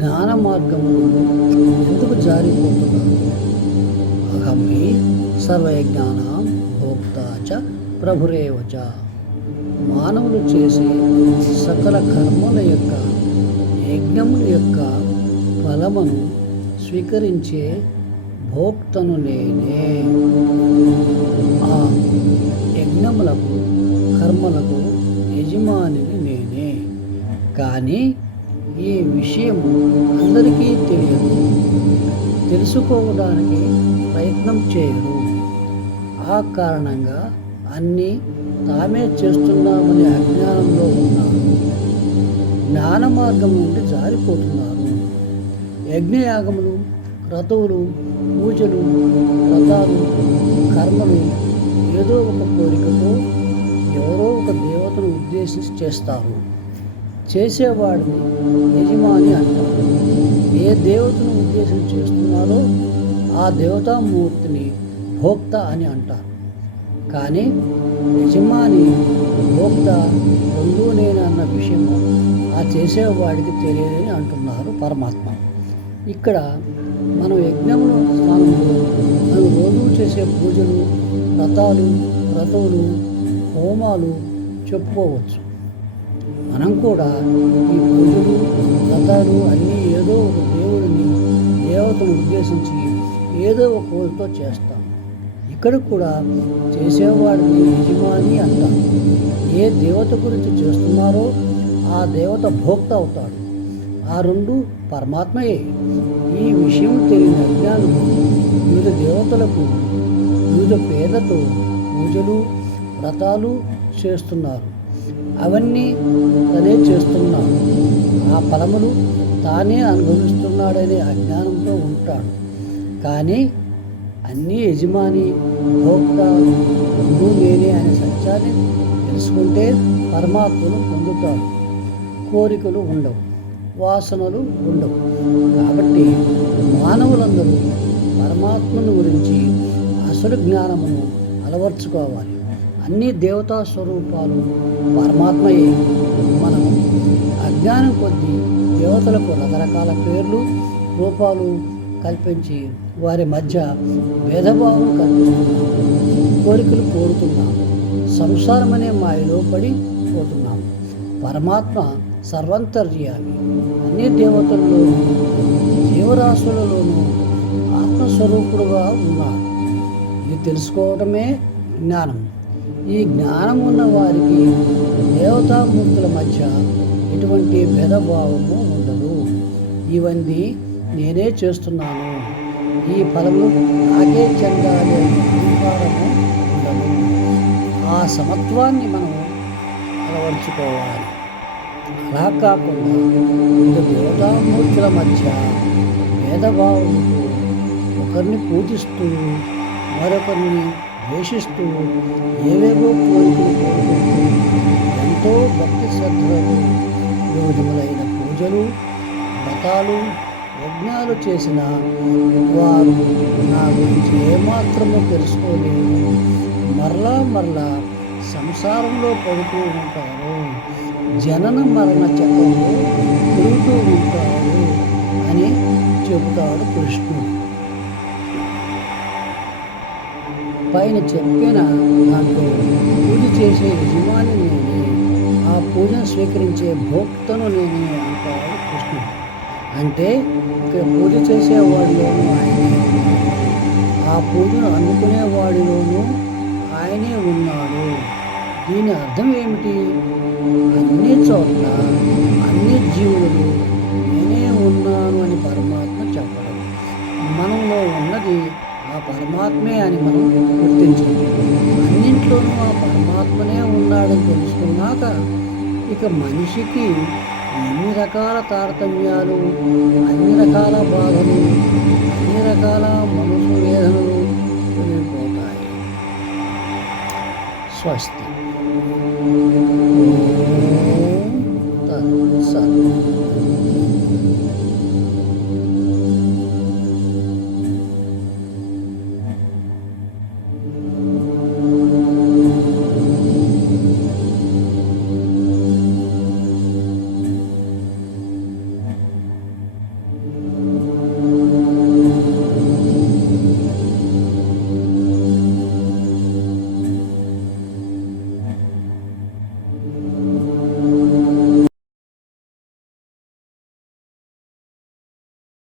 జ్ఞాన మార్గంలో ఎందుకు జారిపోతున్నారు సర్వే జ్ఞాన భోక్తా చ ప్రభురేవచ మానవులు చేసే సకల కర్మల యొక్క యజ్ఞముల యొక్క ఫలమును స్వీకరించే భోక్తను నేనే. ఆ యజ్ఞములకు కర్మలకు యజమానిని నేనే. కానీ విషయం అందరికీ తెలియదు. తెలుసుకోవడానికి ప్రయత్నం చేయరు. ఆ కారణంగా అన్నీ తామే చేస్తున్నామనే అజ్ఞానంలో ఉన్నారు. జ్ఞాన మార్గం నుండి జారిపోతున్నారు. యజ్ఞయాగములు క్రతువులు పూజలు వ్రతాలు కర్మలు ఏదో ఒక కోరికతో ఎవరో ఒక దేవతను ఉద్దేశించి చేస్తారు. చేసేవాడిని యజమాని అంటారు ఏ దేవతను ఉద్దేశం చేస్తున్నారో ఆ దేవతామూర్తిని భోక్త అని అంటారు. కానీ యజమాని భోక్త రెండు నేను అన్న విషయం ఆ చేసేవాడికి తెలియదని అంటున్నారు పరమాత్మ. ఇక్కడ మనం యజ్ఞముల స్థానంలో మనం రోజు చేసే పూజలు వ్రతాలు వ్రతములు హోమాలు చెప్పుకోవచ్చు. మనం కూడా ఈ పూజలు వ్రతాలు అన్నీ ఏదో ఒక దేవుడిని దేవతను ఉద్దేశించి ఏదో ఒక కోరితో చేస్తాం. ఇక్కడ కూడా చేసేవాడిని యజమాని అంటాం. ఏ దేవత గురించి చేస్తున్నారో ఆ దేవత భోక్త అవుతాడు. ఆ రెండు పరమాత్మయే. ఈ విషయం తెలియని అజ్ఞానులు వివిధ దేవతలకు వివిధ పేదతో పూజలు వ్రతాలు చేస్తున్నారు. అవన్నీ తనే చేస్తున్నాడు. ఆ ఫలములు తానే అనుభవిస్తున్నాడనే అజ్ఞానంతో ఉంటాడు. కానీ అన్నీ యజమాని భోక్త రెండు నేనే అనే సత్యాన్ని తెలుసుకుంటే పరమాత్మను పొందుతాడు. కోరికలు ఉండవు వాసనలు ఉండవు. కాబట్టి మానవులందరూ పరమాత్మను గురించి అసలు జ్ఞానమును అలవర్చుకోవాలి. అన్ని దేవతా స్వరూపాలు పరమాత్మయే. మనం అజ్ఞానం కొద్దీ దేవతలకు రకరకాల పేర్లు రూపాలు కల్పించి వారి మధ్య భేదభావం కల్పిస్తున్నాం. కోరికలు కోరుతున్నాం. సంసారం అనే మాయలో పడి పోతున్నాం. పరమాత్మ సర్వంతర్యామి. అన్ని దేవతల్లో జీవరాశులలోనూ ఆత్మస్వరూపుడుగా ఉన్నాడు. ఇది తెలుసుకోవడమే జ్ఞానం. ఈ జ్ఞానం ఉన్న వారికి దేవతామూర్తుల మధ్య ఎటువంటి భేదభావము ఉండదు. ఇవన్నీ నేనే చేస్తున్నాను. ఈ ఫలము నాకే చెందాలి అనే ఉండదు. ఆ సమత్వాన్ని మనం అలవర్చుకోవాలి. అలా కాకుండా దేవతామూర్తుల మధ్య భేదభావంతో ఒకరిని పూజిస్తూ మరొకరిని ద్వేషిస్తూ ఏవేవో కోరికలు కోరుకుంటూ ఎంతో భక్తి శ్రద్ధలు వివిధములైన పూజలు వ్రతాలు యజ్ఞాలు చేసిన వారు నా గురించి ఏమాత్రము తెలుసుకోలేదు మరలా మరలా సంసారంలో పడుతూ ఉంటారు. జనన మరణ చక్రంలో తిరుగుతూ ఉంటారు అని చెబుతాడు కృష్ణుడు. పైన చెప్పిన నాకు పూజ చేసే యజమాని నేనే. ఆ పూజను స్వీకరించే భోక్తను నేనే అంటాడు కృష్ణుడు. అంటే ఇక్కడ పూజ చేసేవాడిలోనూ ఆయనే ఆ పూజను అందుకునేవాడిలోనూ ఆయనే ఉన్నాడు. దీని అర్థం ఏమిటి? అన్ని చోట్ల అన్ని జీవులు నేనే ఉన్నాను పరమాత్మే అని మనం గుర్తించాలి అన్నింట్లోనూ ఆ పరమాత్మనే ఉన్నాడని తెలుసుకున్నాక ఇక మనిషికి అన్ని రకాల తారతమ్యాలు అన్ని రకాల బాధలు అన్ని రకాల మనసు వేదనలు తొలగిపోతాయి. స్వస్తి. సత్